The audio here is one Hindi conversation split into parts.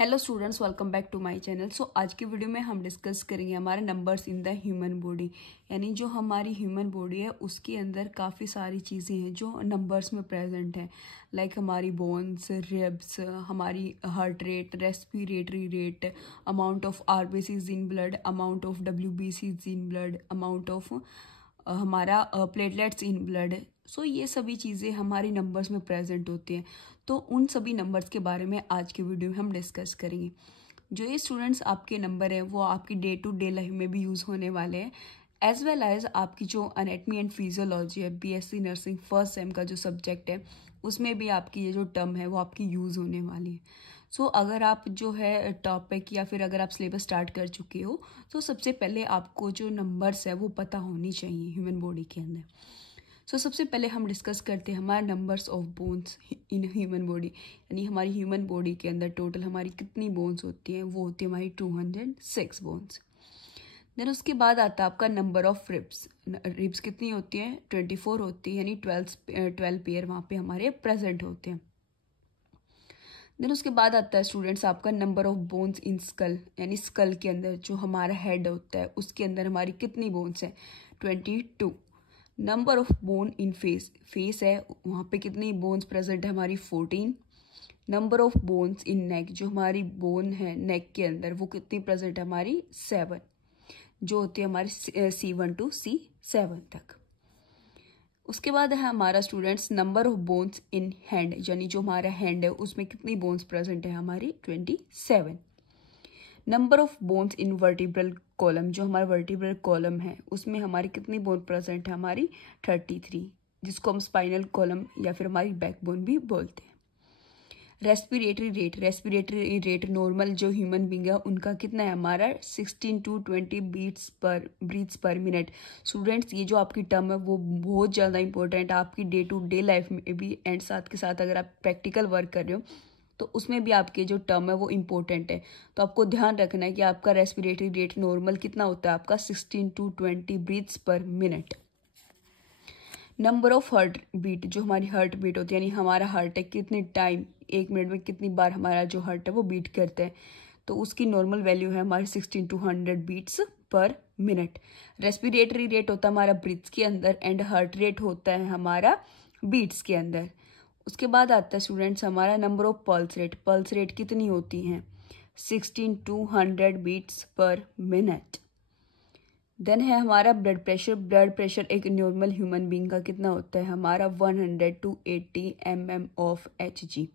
Hello students, welcome back to my channel. So आज की वीडियो में हम डिस्कस करेंगे हमारे numbers in the human body. यानी जो हमारी ह्यूमन बॉडी है उसके अंदर काफ़ी सारी चीज़ें हैं जो नंबर्स में प्रेजेंट है। लाइक हमारी बोन्स, रिब्स, हमारी heart rate, respiratory rate, amount of RBCs in blood, amount of डब्ल्यूबीसीज इन ब्लड, अमाउंट ऑफ हमारा प्लेटलेट्स इन ब्लड। सो ये सभी चीज़ें हमारी नंबर्स में प्रेजेंट होती हैं। तो उन सभी नंबर्स के बारे में आज की वीडियो में हम डिस्कस करेंगे। जो ये स्टूडेंट्स आपके नंबर हैं वो आपकी डे टू डे लाइफ में भी यूज़ होने वाले हैं, एज वेल एज आपकी जो एनाटमी एंड फिजियोलॉजी है, बीएससी नर्सिंग फर्स्ट सेम का जो सब्जेक्ट है उसमें भी आपकी ये जो टर्म है वो आपकी यूज़ होने वाली है। सो अगर आप जो है टॉपिक या फिर अगर आप सिलेबस स्टार्ट कर चुके हो तो सबसे पहले आपको जो नंबर्स है वो पता होनी चाहिए ह्यूमन बॉडी के अंदर। सो सबसे पहले हम डिस्कस करते हैं हमारे numbers of bones in human body. यानी हमारी ह्यूमन बॉडी के अंदर टोटल हमारी कितनी बोन्स होती हैं, वो होती है हमारी 206 बोन्स। देन उसके बाद आता है आपका नंबर ऑफ रिब्स। रिब्स कितनी होती हैं? 24 होती है, यानी 12 पेयर वहाँ पे हमारे प्रेजेंट होते हैं। देन उसके बाद आता है स्टूडेंट्स आपका number of bones in school. यानी स्कल के अंदर जो हमारा हेड होता है उसके अंदर हमारी कितनी बोन्स हैं? 22। Number of bone in face. Face है वहाँ पे कितनी बोन्स प्रेजेंट है? हमारी 14। नंबर ऑफ बोन्स इन नेक। जो हमारी बोन है नेक के अंदर वो कितनी प्रेजेंट है? हमारी 7, जो होती है हमारी C1 to C7 तक। उसके बाद है हमारा students number of bones in hand. यानी जो हमारा हैंड है उसमें कितनी बोन्स प्रेजेंट है? हमारी 27। Number of bones in vertebral column. जो हमारा वर्टिब्रल कॉलम है उसमें हमारी कितनी बोन प्रेजेंट है? हमारी 33, जिसको हम स्पाइनल कॉलम या फिर हमारी बैकबोन भी बोलते हैं। Respiratory rate. Respiratory rate normal जो ह्यूमन बींग है उनका कितना है? हमारा 16 to 20 breaths per minute. Students ये जो आपकी टर्म है वो बहुत ज़्यादा इंपॉर्टेंट है आपकी डे टू डे लाइफ में भी, एंड साथ के साथ अगर आप प्रैक्टिकल वर्क कर रहे हो तो उसमें भी आपके जो टर्म है वो इम्पोर्टेंट है। तो आपको ध्यान रखना है कि आपका रेस्पिरेटरी रेट नॉर्मल कितना होता है? आपका 16 to 20 breaths per minute. Number of heart beat. जो हमारी हार्ट बीट होती है यानी हमारा हार्ट है कितने टाइम, 1 मिनट में कितनी बार हमारा जो हार्ट है वो बीट करता है, तो उसकी नॉर्मल वैल्यू है हमारी 16 to 100 beats per minute. Respiratory rate होता है हमारा ब्रीथ्स के अंदर एंड हार्ट रेट होता है हमारा बीट्स के अंदर। उसके बाद आता है स्टूडेंट्स हमारा number of pulse rate. Pulse rate कितनी होती हैं? 16 to 100 beats per minute. Then है हमारा ब्लड प्रेशर। ब्लड प्रेशर एक नॉर्मल ह्यूमन बीइंग का कितना होता है? हमारा 100 to 80 mm ऑफ Hg,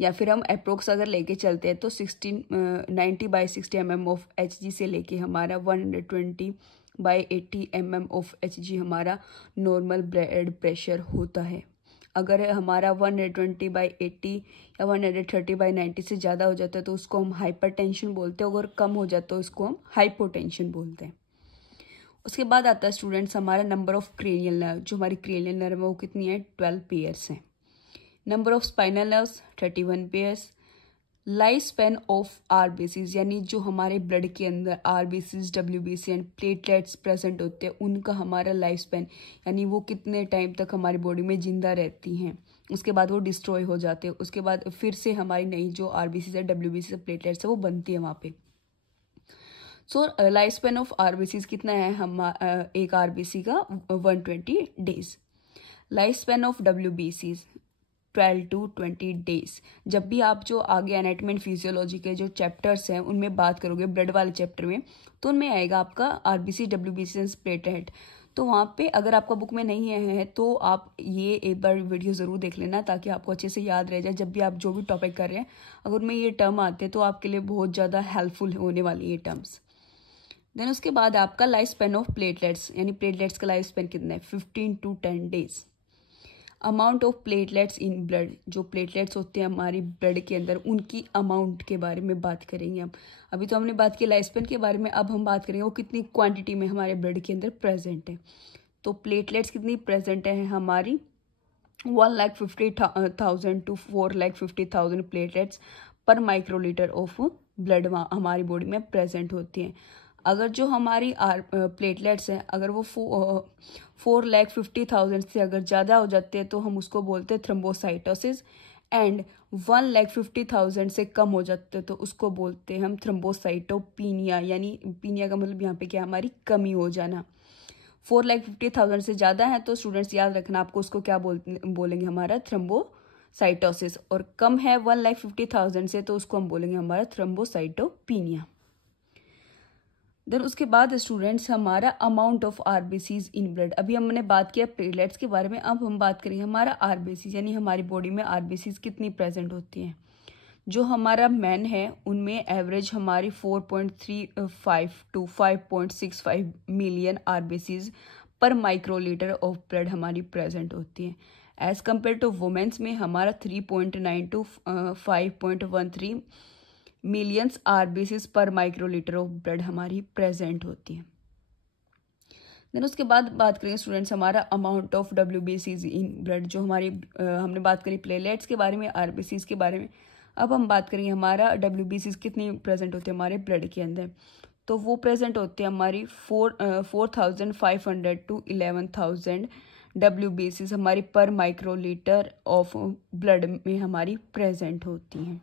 या फिर हम अप्रोक्स अगर लेके चलते हैं तो 90/60 mm ऑफ Hg से लेके हमारा 120/80 mm ऑफ Hg हमारा नॉर्मल ब्लड प्रेशर होता है। अगर हमारा 120/80 या 130/90 से ज़्यादा हो जाता है तो उसको हम हाइपरटेंशन बोलते हैं, अगर कम हो जाता है तो उसको हम हाइपोटेंशन बोलते हैं। उसके बाद आता है स्टूडेंट्स हमारा नंबर ऑफ क्रेनियल नर्व। जो हमारी क्रेनियल नर्व है वो कितनी है? 12 पेयर्स हैं। Number of spinal nerves 31 pairs. Life span of RBCs. यानी जो हमारे ब्लड के अंदर RBCs, WBC and platelets present होते हैं उनका हमारा लाइफ स्पैन, यानी वो कितने टाइम तक हमारी बॉडी में जिंदा रहती हैं, उसके बाद वो डिस्ट्रॉय हो जाते हैं, उसके बाद फिर से हमारी नई जो आरबीसीज है, डब्ल्यूबीसी प्लेटलेट्स है वो बनती है वहाँ पे। So life span of RBCs कितना है? हम एक आरबीसी का 120 डेज। लाइफ स्पैन ऑफ डब्ल्यूबीसीज 12 to 20 डेज। जब भी आप जो आगे एनाटमी एंड फिजियोलॉजी के जो चैप्टर्स हैं उनमें बात करोगे ब्लड वाले चैप्टर में, तो उनमें आएगा आपका आरबीसी, डब्ल्यूबीसी एंड प्लेटलेट। तो वहाँ पे अगर आपका बुक में नहीं है तो आप ये एक बार वीडियो ज़रूर देख लेना ताकि आपको अच्छे से याद रह जाए। जब भी आप जो भी टॉपिक कर रहे हैं अगर उनमें ये टर्म आते हैं तो आपके लिए बहुत ज़्यादा हेल्पफुल होने वाली ये टर्म्स। देन उसके बाद आपका लाइफ स्पैन ऑफ प्लेटलेट्स। यानी प्लेटलेट्स का लाइफ स्पैन कितना है? 15 to 10 days. Amount of platelets in blood. जो प्लेटलेट्स होते हैं हमारी ब्लड के अंदर उनकी अमाउंट के बारे में बात करेंगे हम। अभी तो हमने बात की लाइफ स्पैन के बारे में, अब हम बात करेंगे वो कितनी क्वांटिटी में हमारे ब्लड के अंदर प्रेजेंट है। तो प्लेटलेट्स कितनी प्रेजेंट है? हमारी 1,50,000 to 4,50,000 प्लेटलेट्स पर माइक्रोलीटर ऑफ ब्लड हमारी बॉडी में प्रेजेंट होती हैं। अगर जो हमारी प्लेटलेट्स हैं अगर वो 4,50,000 से अगर ज़्यादा हो जाते हैं तो हम उसको बोलते हैं थ्रोम्बोसाइटोसिस, एंड 1,50,000 से कम हो जाते हैं तो उसको बोलते हैं हम थ्रोम्बोसाइटोपिनिया, यानी पीनिया का मतलब यहाँ पे क्या हमारी कमी हो जाना। 4,50,000 से ज़्यादा है तो स्टूडेंट्स याद रखना आपको उसको क्या बोलेंगे हमारा थ्रोम्बोसाइटोसिस, और कम है 1,50,000 से तो उसको हम बोलेंगे हमारा थ्रोम्बोसाइटोपिनिया। देन उसके बाद स्टूडेंट्स हमारा amount of RBCs in blood. अभी हमने बात किया प्लेटलेट्स के बारे में, अब हम बात करेंगे हमारा आरबीसीज यानी हमारी बॉडी में आरबीसीज कितनी प्रेजेंट होती हैं। जो हमारा मैन है उनमें एवरेज हमारी 4.35 टू 5.65 मिलियन आरबीसीज पर माइक्रोलीटर ऑफ ब्लड हमारी प्रेजेंट होती है। एज कम्पेयर टू वुमेन्स में हमारा 3.9 टू 5.13 मिलियंस आरबीसीज पर माइक्रोलीटर ऑफ ब्लड हमारी प्रेजेंट होती है। देन उसके बाद बात करेंगे स्टूडेंट्स हमारा अमाउंट ऑफ डब्ल्यूबीसीज इन ब्लड। जो हमारी हमने बात करी प्लेटलेट्स के बारे में, आरबीसीज के बारे में, अब हम बात करेंगे हमारा डब्ल्यूबीसीज कितनी प्रेजेंट होते हैं हमारे ब्लड के अंदर। तो वो प्रेजेंट होते हैं हमारी 4,500 टू 11,000 डब्ल्यूबीसीज हमारी पर माइक्रोलीटर ऑफ ब्लड में हमारी प्रेजेंट होती हैं।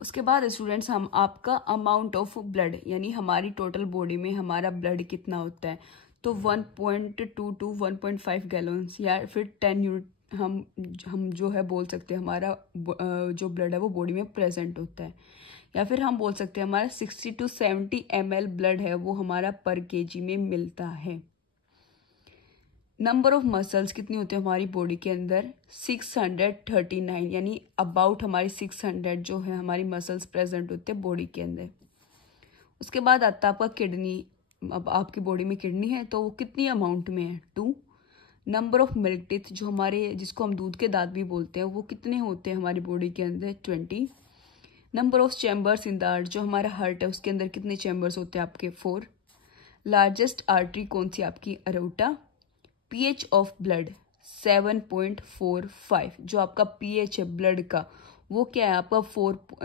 उसके बाद स्टूडेंट्स हम आपका अमाउंट ऑफ ब्लड यानी हमारी टोटल बॉडी में हमारा ब्लड कितना होता है, तो 1.2 टू 1.5 गैलन्स या फिर 10 यूनिट हम जो है बोल सकते हैं हमारा जो ब्लड है वो बॉडी में प्रेजेंट होता है। या फिर हम बोल सकते हैं हमारा 60 टू 70 ml ब्लड है वो हमारा पर केजी में मिलता है। नंबर ऑफ मसल्स कितनी होती है हमारी बॉडी के अंदर, 639 यानी अबाउट हमारी 600 जो है हमारी मसल्स प्रेजेंट होते हैं बॉडी के अंदर। उसके बाद आता है आपका किडनी। अब आपकी बॉडी में किडनी है तो वो कितनी अमाउंट में है, 2। नंबर ऑफ मिल्क टीथ जो हमारे जिसको हम दूध के दांत भी बोलते हैं वो कितने होते हैं हमारी बॉडी के अंदर, 20। Number of chambers in the heart जो हमारा हार्ट है उसके अंदर कितने चैम्बर्स होते हैं आपके, 4। लार्जेस्ट आर्टरी कौन सी आपकी, अरोटा। पीएच ऑफ ब्लड 7.45 जो आपका पीएच है ब्लड का वो क्या है आपका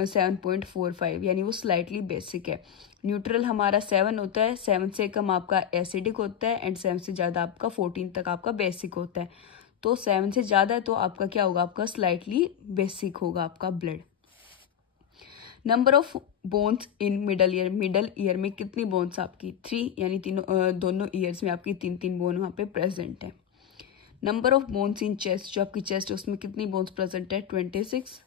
7.45 यानी वो स्लाइटली बेसिक है। न्यूट्रल हमारा 7 होता है, 7 से कम आपका एसिडिक होता है एंड 7 से ज़्यादा आपका 14 तक आपका बेसिक होता है। तो 7 से ज़्यादा है तो आपका क्या होगा, आपका स्लाइटली बेसिक होगा आपका blood. Number of bones in middle ear में कितनी बोन्स आपकी, 3 यानी दोनों ईयर्स में आपकी 3 बोन वहाँ पे प्रेजेंट है। Number of bones in chest जो आपकी चेस्ट है उसमें कितनी बोन्स प्रेजेंट है, 26।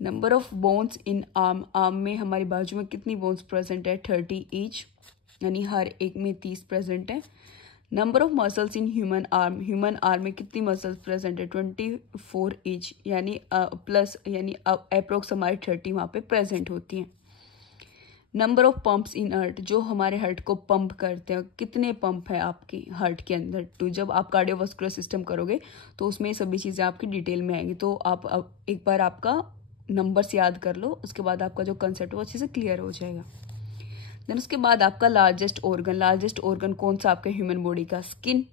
Number of bones in arm में हमारी बाजू में कितनी बोन्स प्रेजेंट है, 30 ईच यानी हर एक में 30 प्रेजेंट है। Number of muscles in human arm में कितनी मसल्स प्रेजेंट है, 24 ईच यानी प्लस यानी अप्रोक्स हमारी 30 वहाँ पे प्रेजेंट होती हैं। Number of pumps in heart जो हमारे हार्ट को पंप करते हैं, कितने पंप है आपकी हार्ट के अंदर। तो जब आप कार्डियोवास्कुलर सिस्टम करोगे तो उसमें सभी चीज़ें आपकी डिटेल में आएंगी, तो आप अब एक बार आपका नंबर्स याद कर लो, उसके बाद आपका जो कंसेप्ट है वो अच्छे से क्लियर हो जाएगा। देन उसके बाद आपका लार्जेस्ट ऑर्गन कौन सा आपके ह्यूमन बॉडी का, स्किन।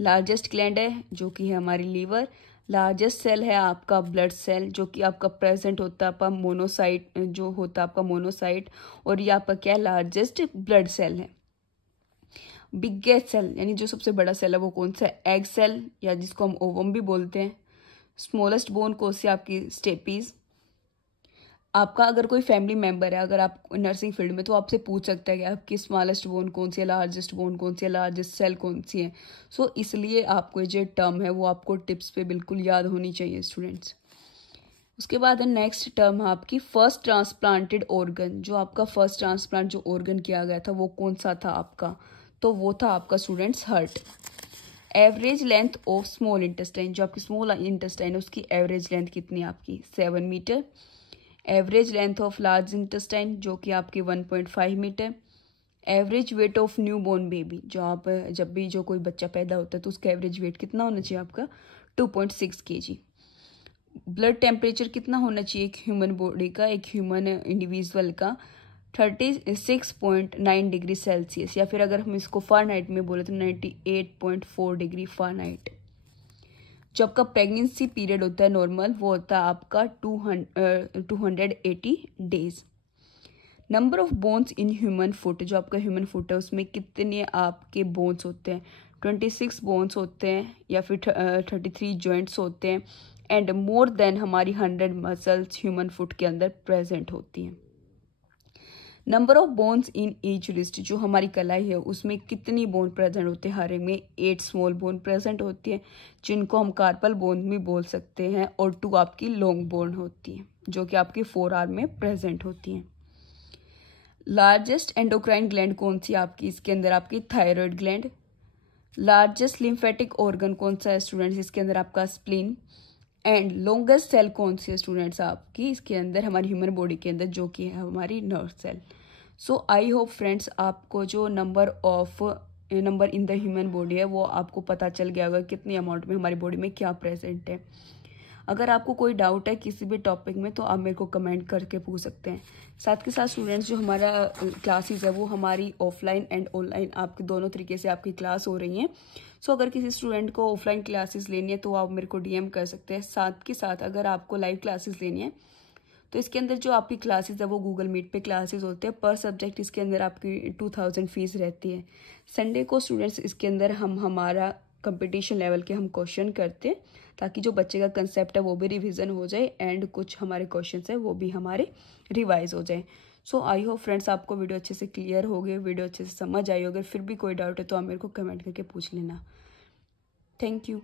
लार्जेस्ट ग्लैंड है जो कि है हमारी लीवर। लार्जेस्ट सेल है आपका ब्लड सेल जो कि आपका प्रेजेंट होता है आपका मोनोसाइट जो होता है आपका मोनोसाइट, और ये आपका क्या है, लार्जेस्ट ब्लड सेल है। बिगेस्ट सेल यानी जो सबसे बड़ा सेल है वो कौन सा है, एग सेल या जिसको हम ओवम भी बोलते हैं। स्मॉलेस्ट बोन कौन सी आपकी, स्टेपीज। आपका अगर कोई फैमिली मेंबर है, अगर आप नर्सिंग फील्ड में, तो आपसे पूछ सकता है कि आपकी स्मॉलेस्ट बोन कौन सी है, लार्जेस्ट बोन कौन सी है, लार्जेस्ट सेल कौन सी है। सो इसलिए आपको जो टर्म है वो आपको टिप्स पे बिल्कुल याद होनी चाहिए स्टूडेंट्स। उसके बाद नेक्स्ट टर्म है आपकी फर्स्ट ट्रांसप्लांटेड ऑर्गन। जो आपका फर्स्ट ट्रांसप्लांट जो ऑर्गन किया गया था वो कौन सा था आपका, तो वो था आपका students heart. Average length of small intestine जो आपकी स्मॉल इंटेस्टाइन है उसकी एवरेज लेंथ कितनी आपकी, 7 metre. Average length of large intestine जो कि आपकी 1.5 metre. Average weight of new born baby जो आप जब भी जो कोई बच्चा पैदा होता है तो उसका एवरेज वेट कितना होना चाहिए आपका, 2.6 kg। ब्लड टेम्परेचर कितना होना चाहिए एक ह्यूमन बॉडी का, एक ह्यूमन इंडिविजुअल का, 36.9 डिग्री सेल्सियस, या फिर अगर हम इसको फारेनहाइट में बोले तो 98.4 डिग्री फारेनहाइट। जो आपका प्रेगनेंसी पीरियड होता है नॉर्मल वो होता है आपका 280 days. Number of bones in human foot जो आपका ह्यूमन फुट है उसमें कितने आपके बोन्स होते हैं, 26 बोन्स होते हैं या फिर 33 जॉइंट्स होते हैं एंड मोर देन हमारी 100 मसल्स ह्यूमन फुट के अंदर प्रेजेंट होती हैं। Number of bones in each wrist, जो हमारी कलाई है उसमें कितनी बोन प्रेजेंट होती है, हर एक में 8 स्मॉल बोन प्रेजेंट होती है जिनको हम कार्पल बोन भी बोल सकते हैं, और 2 आपकी लॉन्ग बोन होती हैं जो कि आपकी 4 आर्म में प्रेजेंट होती हैं। लार्जेस्ट एंडोक्राइन ग्लैंड कौन सी आपकी, इसके अंदर आपकी thyroid gland. Largest lymphatic organ कौन सा है स्टूडेंट्स, इसके अंदर आपका स्प्लीन। एंड लॉन्गेस्ट सेल कौन सी है स्टूडेंट्स आपकी, इसके अंदर हमारी ह्यूमन बॉडी के अंदर, जो कि है हमारी nerve cell. So I hope friends आपको जो number in the human body है वो आपको पता चल गया होगा कितनी अमाउंट में हमारी बॉडी में क्या प्रेजेंट है। अगर आपको कोई डाउट है किसी भी टॉपिक में तो आप मेरे को कमेंट करके पूछ सकते हैं। साथ के साथ स्टूडेंट्स जो हमारा क्लासेस है वो हमारी ऑफलाइन एंड ऑनलाइन आपके दोनों तरीके से आपकी क्लास हो रही हैं। सो अगर किसी स्टूडेंट को ऑफलाइन क्लासेस लेनी है तो आप मेरे को डीएम कर सकते हैं। साथ के साथ अगर आपको लाइव क्लासेस लेनी है तो इसके अंदर जो आपकी क्लासेस है वो गूगल मीट पे क्लासेस होते हैं। पर सब्जेक्ट इसके अंदर आपकी 2000 फीस रहती है। संडे को स्टूडेंट्स इसके अंदर हमारा कंपटीशन लेवल के हम क्वेश्चन करते हैं ताकि जो बच्चे का कंसेप्ट है वो भी रिवीजन हो जाए एंड कुछ हमारे क्वेश्चंस है वो भी हमारे रिवाइज हो जाए। सो आई होप फ्रेंड्स आपको वीडियो अच्छे से क्लियर हो गई, वीडियो अच्छे से समझ आई। अगर फिर भी कोई डाउट है तो आप मेरे को कमेंट करके पूछ लेना। Thank you.